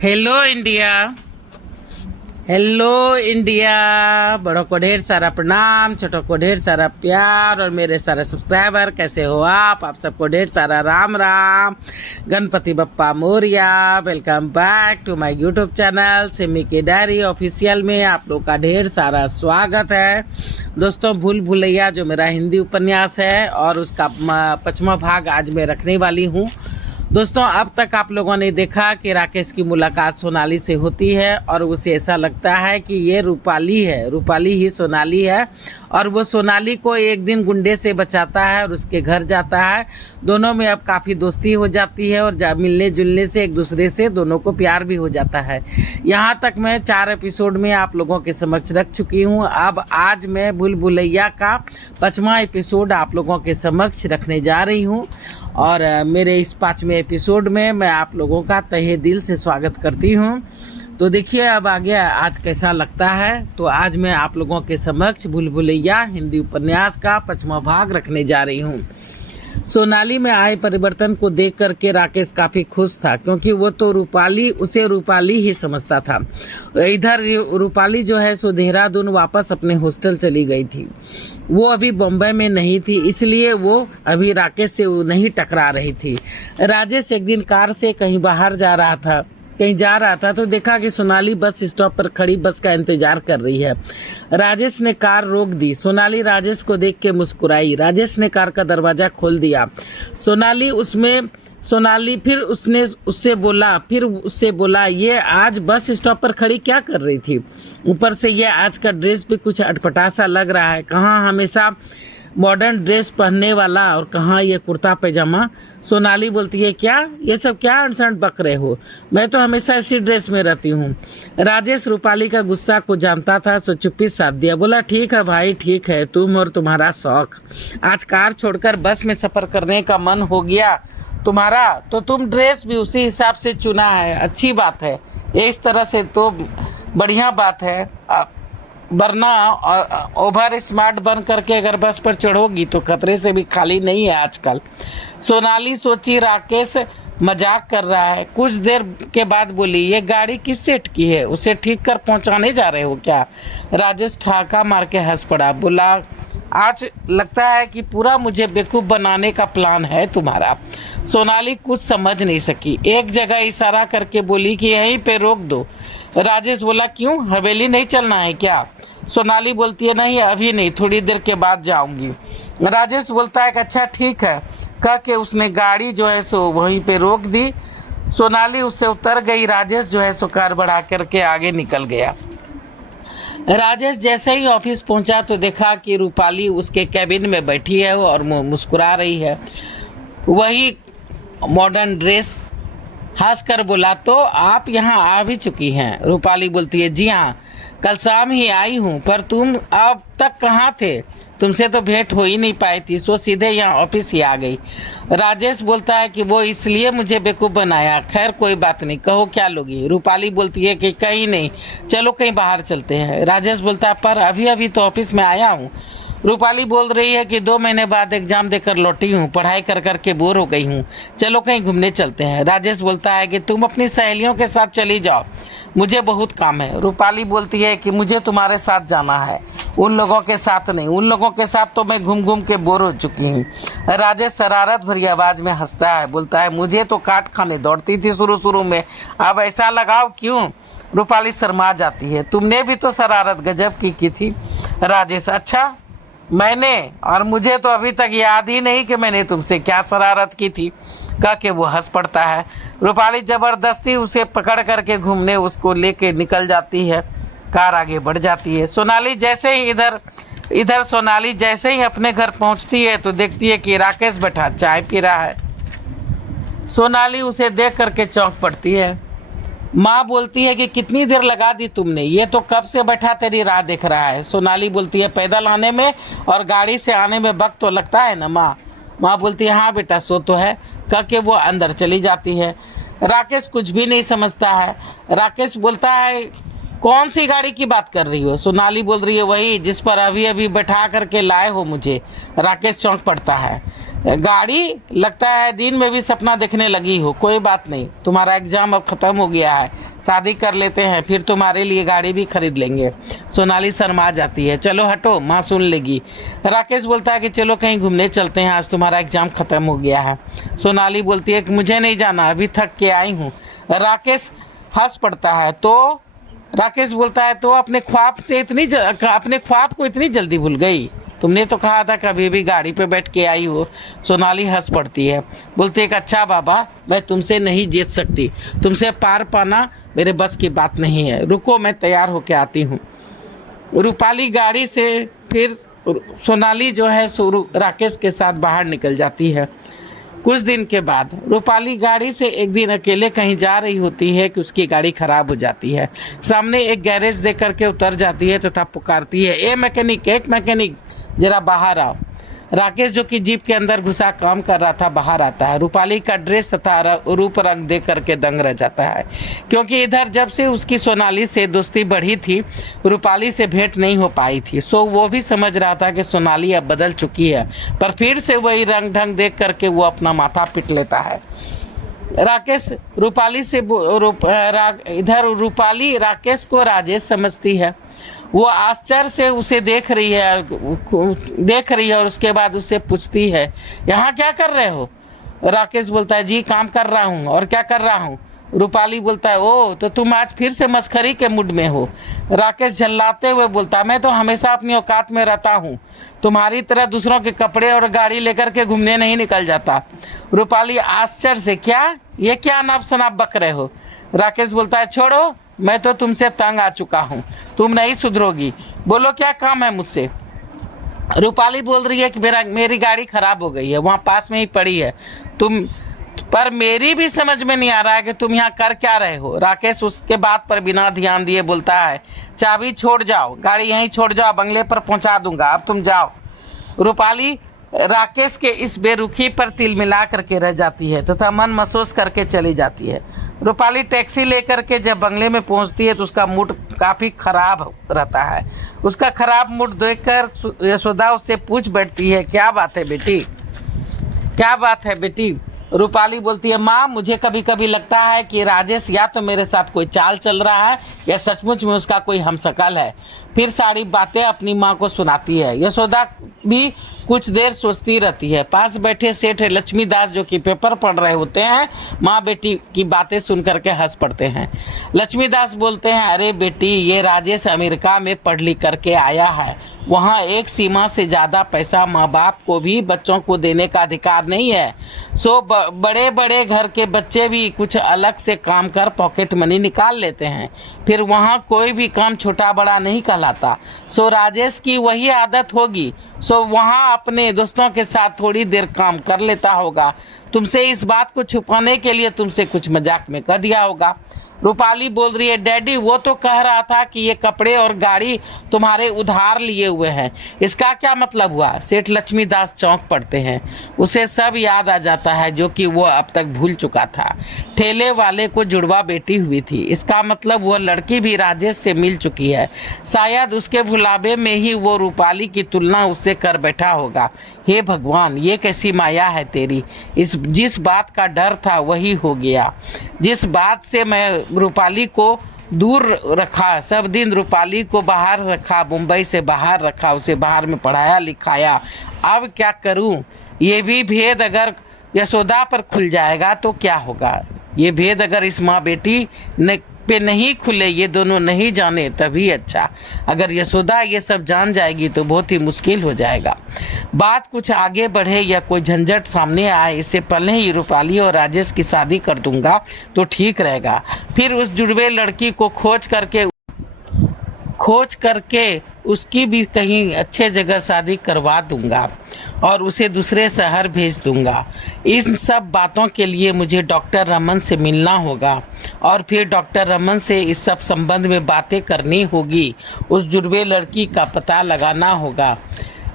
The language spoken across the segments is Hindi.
Hello India. Hello India. बड़ों को ढेर सारा प्रणाम, छोटों को ढेर सारा प्यार और मेरे सारे सब्सक्राइबर कैसे हो आप सबको ढेर सारा Ram Ram. Ganpati Bappa Morya. Welcome back to my YouTube channel Simi की डायरी ऑफिशियल में आप लोग का ढेर सारा स्वागत है। दोस्तों, भूल भुलैया जो मेरा हिंदी उपन्यास है और उसका 5वां भाग आज मैं रखने वाली हूँ। दोस्तों, अब तक आप लोगों ने देखा कि राकेश की मुलाकात सोनाली से होती है और उसे ऐसा लगता है कि ये रूपाली है, रूपाली ही सोनाली है और वो सोनाली को एक दिन गुंडे से बचाता है और उसके घर जाता है। दोनों में अब काफ़ी दोस्ती हो जाती है और मिलने जुलने से एक दूसरे से दोनों को प्यार भी हो जाता है। यहाँ तक मैं 4 एपिसोड में आप लोगों के समक्ष रख चुकी हूँ। अब आज मैं भूल भुलैया का 5वां एपिसोड आप लोगों के समक्ष रखने जा रही हूँ और मेरे इस 5वें एपिसोड में मैं आप लोगों का तहे दिल से स्वागत करती हूँ। तो देखिए अब आगे आज कैसा लगता है। तो आज मैं आप लोगों के समक्ष भूल भुलैया हिंदी उपन्यास का 5वां भाग रखने जा रही हूँ। सोनाली में आए परिवर्तन को देख करके राकेश काफ़ी खुश था, क्योंकि वो तो उसे रूपाली ही समझता था। इधर रूपाली जो है सो देहरादून वापस अपने हॉस्टल चली गई थी। वो अभी बम्बई में नहीं थी, इसलिए वो अभी राकेश से नहीं टकरा रही थी। राजेश एक दिन कार से कहीं बाहर कहीं जा रहा था तो देखा कि सोनाली बस स्टॉप पर खड़ी बस का इंतजार कर रही है। राजेश ने कार रोक दी। सोनाली राजेश को देख के मुस्कुराई। राजेश ने कार का दरवाजा खोल दिया। सोनाली फिर उससे बोला ये आज बस स्टॉप पर खड़ी क्या कर रही थी? ऊपर से ये आज का ड्रेस भी कुछ अटपटा सा लग रहा है। कहाँ हमेशा मॉडर्न ड्रेस पहनने वाला और कहाँ ये कुर्ता पैजामा। सोनाली बोलती है क्या ये सब क्या अनसन बक रहे हो? मैं तो हमेशा इसी ड्रेस में रहती हूँ। राजेश रूपाली का गुस्सा को जानता था, सो चुप्पी साध दिया। बोला ठीक है भाई, ठीक है, तुम और तुम्हारा शौक। आज कार छोड़कर बस में सफ़र करने का मन हो गया तुम्हारा, तो तुम ड्रेस भी उसी हिसाब से चुना है। अच्छी बात है, इस तरह से तो बढ़िया बात है। वरना ओवर स्मार्ट बन करके अगर बस पर चढ़ोगी तो खतरे से भी खाली नहीं है आजकल। सोनाली सोची राकेश मजाक कर रहा है। कुछ देर के बाद बोली ये गाड़ी किस सेट की है? उसे ठीक कर पहुंचाने जा रहे हो क्या? राजेश ठहाका मार के हंस पड़ा। बोला आज लगता है कि पूरा मुझे बेवकूफ़ बनाने का प्लान है तुम्हारा। सोनाली कुछ समझ नहीं सकी। एक जगह इशारा करके बोली कि यहीं पे रोक दो। राजेश बोला क्यों, हवेली नहीं चलना है क्या? सोनाली बोलती है नहीं अभी नहीं, थोड़ी देर के बाद जाऊंगी। राजेश बोलता है कि अच्छा ठीक है। कह के उसने गाड़ी जो है सो वहीं पे रोक दी। सोनाली उससे उतर गई। राजेश जो है सो कार बढ़ा करके आगे निकल गया। राजेश जैसे ही ऑफिस पहुंचा तो देखा कि रूपाली उसके कैबिन में बैठी है और मुस्कुरा रही है। वही मॉडर्न ड्रेस। हंसकर बोला तो आप यहाँ आ भी चुकी हैं? रूपाली बोलती है जी हाँ, कल शाम ही आई हूँ, पर तुम अब तक कहाँ थे? तुमसे तो भेंट हो ही नहीं पाई थी, सो सीधे यहाँ ऑफिस ही आ गई। राजेश बोलता है कि वो इसलिए मुझे बेवकूफ़ बनाया। खैर कोई बात नहीं, कहो क्या लोगी? रूपाली बोलती है कि कहीं नहीं, चलो कहीं बाहर चलते हैं। राजेश बोलता है पर अभी अभी तो ऑफिस में आया हूँ। रूपाली बोल रही है कि 2 महीने बाद एग्जाम देकर लौटी हूँ, पढ़ाई कर कर के बोर हो गई हूँ, चलो कहीं घूमने चलते हैं। राजेश बोलता है कि तुम अपनी सहेलियों के साथ चली जाओ, मुझे बहुत काम है। रूपाली बोलती है कि मुझे तुम्हारे साथ जाना है, उन लोगों के साथ नहीं, उन लोगों के साथ तो मैं घूम घूम के बोर हो चुकी हूँ। राजेश शरारत भरी आवाज़ में हंसता है। बोलता है मुझे तो काट खाने दौड़ती थी शुरू में, अब ऐसा लगाव क्यों? रूपाली शर्मा जाती है। तुमने भी तो शरारत गजब की थी। राजेश अच्छा मैंने, और मुझे तो अभी तक याद ही नहीं कि मैंने तुमसे क्या शरारत की थी। कह के वो हंस पड़ता है। रूपाली जबरदस्ती उसे पकड़ करके घूमने उसको लेके निकल जाती है। कार आगे बढ़ जाती है। सोनाली जैसे ही इधर सोनाली जैसे ही अपने घर पहुंचती है तो देखती है कि राकेश बैठा चाय पी रहा है। सोनाली उसे देख करके चौंक पड़ती है। माँ बोलती है कि कितनी देर लगा दी तुमने, ये तो कब से बैठा तेरी राह देख रहा है। सोनाली बोलती है पैदल आने में और गाड़ी से आने में वक्त तो लगता है ना माँ। माँ बोलती है हाँ बेटा सो तो है। कह के वो अंदर चली जाती है। राकेश कुछ भी नहीं समझता है। राकेश बोलता है कौन सी गाड़ी की बात कर रही हो? सोनाली बोल रही है वही जिस पर अभी अभी बैठा करके लाए हो मुझे, राकेश चौक पड़ता है। गाड़ी लगता है दिन में भी सपना देखने लगी हो। कोई बात नहीं, तुम्हारा एग्जाम अब खत्म हो गया है, शादी कर लेते हैं, फिर तुम्हारे लिए गाड़ी भी खरीद लेंगे। सोनाली शर्मा जाती है। चलो हटो, माँ सुन लेगी। राकेश बोलता है कि चलो कहीं घूमने चलते हैं, आज तुम्हारा एग्जाम खत्म हो गया है। सोनाली बोलती है कि मुझे नहीं जाना, अभी थक के आई हूँ। राकेश हंस पड़ता है। तो राकेश बोलता है तो अपने ख्वाब अपने ख्वाब को इतनी जल्दी भूल गई? तुमने तो कहा था कभी भी गाड़ी पे बैठ के आई हो। सोनाली हंस पड़ती है, बोलती है कि अच्छा बाबा, मैं तुमसे नहीं जीत सकती, तुमसे पार पाना मेरे बस की बात नहीं है, रुको मैं तैयार होके आती हूँ। रूपाली गाड़ी से फिर सोनाली जो है राकेश के साथ बाहर निकल जाती है। कुछ दिन के बाद रूपाली गाड़ी से एक दिन अकेले कहीं जा रही होती है कि उसकी गाड़ी खराब हो जाती है। सामने एक गैरेज देख करके उतर जाती है तथा पुकारती है, ए मैकेनिक, एक मैकेनिक, जरा बाहर आओ। राकेश जो कि जीप के अंदर घुसा काम कर रहा था बाहर आता है। रूपाली का ड्रेस तथा रूप रंग देख करके दंग रह जाता है, क्योंकि इधर जब से उसकी सोनाली से दोस्ती बढ़ी थी, रूपाली से भेंट नहीं हो पाई थी। सो वो भी समझ रहा था कि सोनाली अब बदल चुकी है, पर फिर से वही रंग ढंग देख करके वो अपना माथा पीट लेता है। राकेश रूपाली से इधर रूपाली राकेश को राजेश समझती है। वो आश्चर्य से उसे देख रही है और उसके बाद उससे पूछती है, यहाँ क्या कर रहे हो? राकेश बोलता है, जी काम कर रहा हूँ। और क्या कर रहा हूँ? रूपाली बोलता है, ओ तो तुम आज फिर से मस्खरी के मूड में हो। राकेश झल्लाते हुए बोलता है, मैं तो हमेशा अपनी औकात में रहता हूँ, तुम्हारी तरह दूसरों के कपड़े और गाड़ी लेकर के घूमने नहीं निकल जाता। रूपाली आश्चर्य से, क्या ये क्या अनाप शनाप बक रहे हो? राकेश बोलता है, छोड़ो, मैं तो तुमसे तंग आ चुका हूँ, तुम नहीं सुधरोगी, बोलो क्या काम है मुझसे। रूपाली बोल रही है कि मेरी गाड़ी खराब हो गई है, वहाँ पास में ही पड़ी है, पर मेरी भी समझ में नहीं आ रहा है कि तुम यहाँ कर क्या रहे हो। राकेश उसके बात पर बिना ध्यान दिए बोलता है, चाबी छोड़ जाओ, गाड़ी यहीं छोड़ जाओ, बंगले पर पहुँचा दूंगा, अब तुम जाओ। रूपाली राकेश के इस बेरुखी पर तिल मिला करके रह जाती है तथा मन महसूस करके चली जाती है। रूपाली टैक्सी लेकर के जब बंगले में पहुंचती है तो उसका मूड काफ़ी खराब रहता है। उसका खराब मूड देखकर यशोदा उससे पूछ बैठती है, क्या बात है बेटी, क्या बात है बेटी? रूपाली बोलती है, माँ मुझे कभी कभी लगता है कि राजेश या तो मेरे साथ कोई चाल चल रहा है या सचमुच में उसका कोई हमशक्ल है। फिर सारी बातें अपनी माँ को सुनाती है। यशोदा भी कुछ देर सोचती रहती है। पास बैठे सेठ लक्ष्मीदास जो कि पेपर पढ़ रहे होते हैं, माँ बेटी की बातें सुन करके हंस पड़ते हैं। लक्ष्मीदास बोलते हैं, अरे बेटी, ये राजेश अमेरिका में पढ़ लिख करके आया है, वहाँ एक सीमा से ज़्यादा पैसा माँ बाप को भी बच्चों को देने का अधिकार नहीं है। सो बड़े बड़े घर के बच्चे भी कुछ अलग से काम कर पॉकेट मनी निकाल लेते हैं, फिर वहाँ कोई भी काम छोटा बड़ा नहीं कहलाता। सो राजेश की वही आदत होगी, सो वहाँ अपने दोस्तों के साथ थोड़ी देर काम कर लेता होगा। तुमसे इस बात को छुपाने के लिए तुमसे कुछ मजाक में कह दिया होगा। रूपाली बोल रही है, डैडी वो तो कह रहा था कि ये कपड़े और गाड़ी तुम्हारे उधार लिए हुए हैं, इसका क्या मतलब हुआ? सेठ लक्ष्मीदास चौंक पड़ते हैं। उसे सब याद आ जाता है जो कि वो अब तक भूल चुका था। ठेले वाले को जुड़वा बेटी हुई थी, इसका मतलब वो लड़की भी राजेश से मिल चुकी है। शायद उसके भुलावे में ही वो रूपाली की तुलना उससे कर बैठा होगा। हे भगवान, ये कैसी माया है तेरी। जिस बात का डर था वही हो गया। जिस बात से मैं रूपाली को दूर रखा, सब दिन रूपाली को बाहर रखा, मुंबई से बाहर रखा, उसे बाहर में पढ़ाया लिखाया, अब क्या करूं? ये भी भेद अगर यशोदा पर खुल जाएगा तो क्या होगा? ये भेद अगर इस माँ बेटी पे नहीं खुले, ये दोनों नहीं जाने, तभी अच्छा। अगर यशोदा ये सब जान जाएगी तो बहुत ही मुश्किल हो जाएगा। बात कुछ आगे बढ़े या कोई झंझट सामने आए, इससे पहले ही रूपाली और राजेश की शादी कर दूंगा तो ठीक रहेगा। फिर उस जुड़वे लड़की को खोज करके उसकी भी कहीं अच्छे जगह शादी करवा दूंगा और उसे दूसरे शहर भेज दूंगा। इन सब बातों के लिए मुझे डॉक्टर रमन से मिलना होगा और फिर डॉक्टर रमन से इस सब संबंध में बातें करनी होगी। उस जुड़वे लड़की का पता लगाना होगा।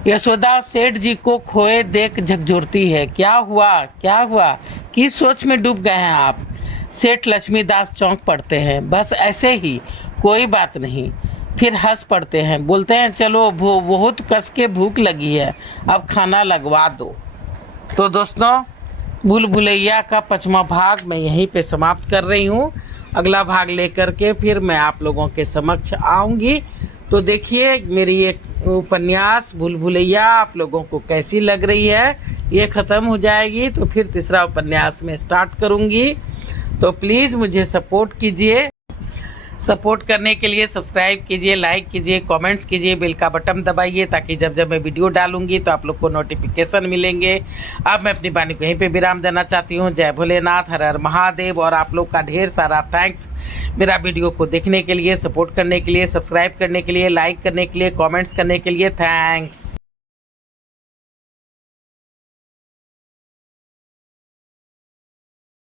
यशोदा सेठ जी को खोए देख झकझोरती है। क्या हुआ, क्या हुआ? किस सोच में डूब गए हैं आप? सेठ लक्ष्मीदास चौक पढ़ते हैं, बस ऐसे ही, कोई बात नहीं। फिर हंस पड़ते हैं, बोलते हैं चलो बहुत कस के भूख लगी है, अब खाना लगवा दो। तो दोस्तों, भूल भुलैया का 5वां भाग मैं यहीं पे समाप्त कर रही हूँ। अगला भाग लेकर के फिर मैं आप लोगों के समक्ष आऊँगी। तो देखिए मेरी एक उपन्यास भूल भुलैया आप लोगों को कैसी लग रही है। ये ख़त्म हो जाएगी तो फिर तीसरा उपन्यास में स्टार्ट करूँगी। तो प्लीज़ मुझे सपोर्ट कीजिए। सपोर्ट करने के लिए सब्सक्राइब कीजिए, लाइक कीजिए, कमेंट्स कीजिए, बेल का बटन दबाइए ताकि जब जब मैं वीडियो डालूंगी तो आप लोग को नोटिफिकेशन मिलेंगे। अब मैं अपनी वाणी को यहीं पे विराम देना चाहती हूँ। जय भोलेनाथ, हर हर महादेव। और आप लोग का ढेर सारा थैंक्स मेरा वीडियो को देखने के लिए, सपोर्ट करने के लिए, सब्सक्राइब करने के लिए, लाइक करने के लिए, कॉमेंट्स करने के लिए। थैंक्स।